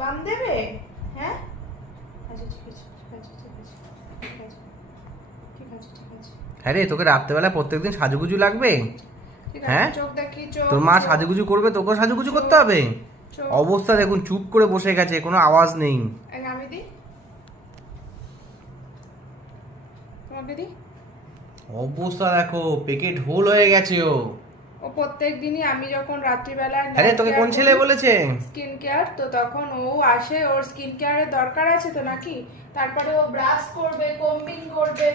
বাম দেবে? হ্যাঁ, আচ্ছা ঠিক আছে ঠিক আছে ঠিক আছে ঠিক আছে ঠিক আছে ঠিক আছে হ্যাঁ রে, তোকে রাত্রেবেলা প্রত্যেকদিন সাজুগুজু লাগবে? ঠিক হ্যাঁ? আছে। চোখ দেখি, চোখ। তোর মা চোখ, সাজুগুজু করবে, তোকেও সাজুগুজু করতে হবে? চোখ। অবস্থা দেখুন, চুপ করে বসে গেছে, কোনো আওয়াজ নেই। আমি দি, তোমাকে দি। অবস্থা দেখো, পেটে ঢোল হয়ে গেছে ও। ও প্রত্যেক দিনই আমি যখন রাত্রিবেলা হ্যাঁ রে, তোকে কোন ছেলে বলেছে? স্কিন কেয়ার, তো তখন ও আসে, ওর স্কিন কেয়ারের দরকার আছে তো নাকি, তারপরে ও ব্রাশ করবে, কম্বিং করবে,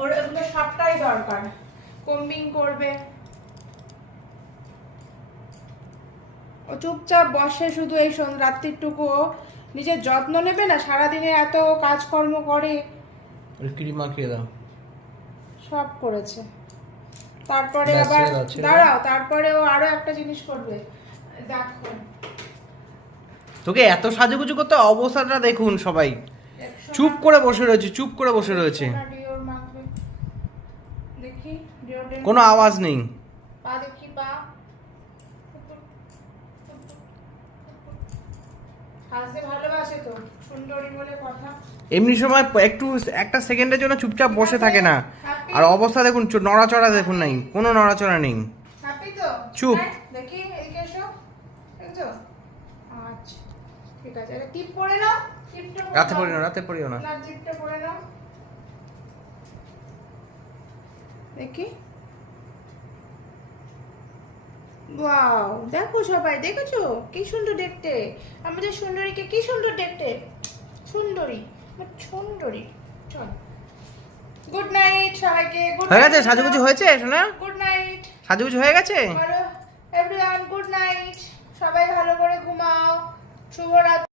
ওর এগুলো সবটাই দরকার। কম্বিং করবে, ও চুপচাপ বসে শুধু এই রাত্রিটুকু ও নিজের যত্ন নেবে না, সারাদিনে এত কাজকর্ম করে, ক্রিম মাখিয়ে দাও। সব করেছে। তারপরে ব্যাস, আবার ছেড়ে দাও, ছেড়ে দাও। দাঁড়াও, তারপরে ও আরো একটা জিনিস করবে, দেখো। তোকে এত সাজুগুজু করতে, অবস্থাটা দেখুন সবাই। 100 চুপ করে বসে রয়েছে, চুপ করে বসে রয়েছে, ডিওর মাখবে। দেখি ডিওড্রেন্ট, কোনো আওয়াজ নেই। পা দেখি, পা হাসতে ভালোবাসে তো, সুন্দরী বলে কথা। এমনি সময় একটু একটা সেকেন্ডের জন্য চুপচাপ বসে থাকে না। আর অবস্থা দেখুন, নড়াচড়া দেখুন নাই, কোনো নড়াচড়া নেই। হ্যাপি তো? চুপ। দেখি এদিকে এসো, দেখছো? আচ্ছা ঠিক আছে, এটা টিপ পরে নাও, টিপটা রাতে পড়িও না, রাতে পড়িও না। না, টিপটা পরে নাও, দেখি। ওয়াও, দেখো সবাই, দেখেছো কি সুন্দর দেখতে, আমাদের সুন্দরীকে কি সুন্দর দেখতে, সুন্দরী, সুন্দরী। চল, গুড নাইট সবাইকে। গুড হয়ে গেছে? সাজুগুজু হয়েছে শোনা? Good night. সাজুগুজু হয়ে গেছে? এভরিওয়ান গুড নাইট, সবাই ভালো করে ঘুমাও, শুভরাত্রি।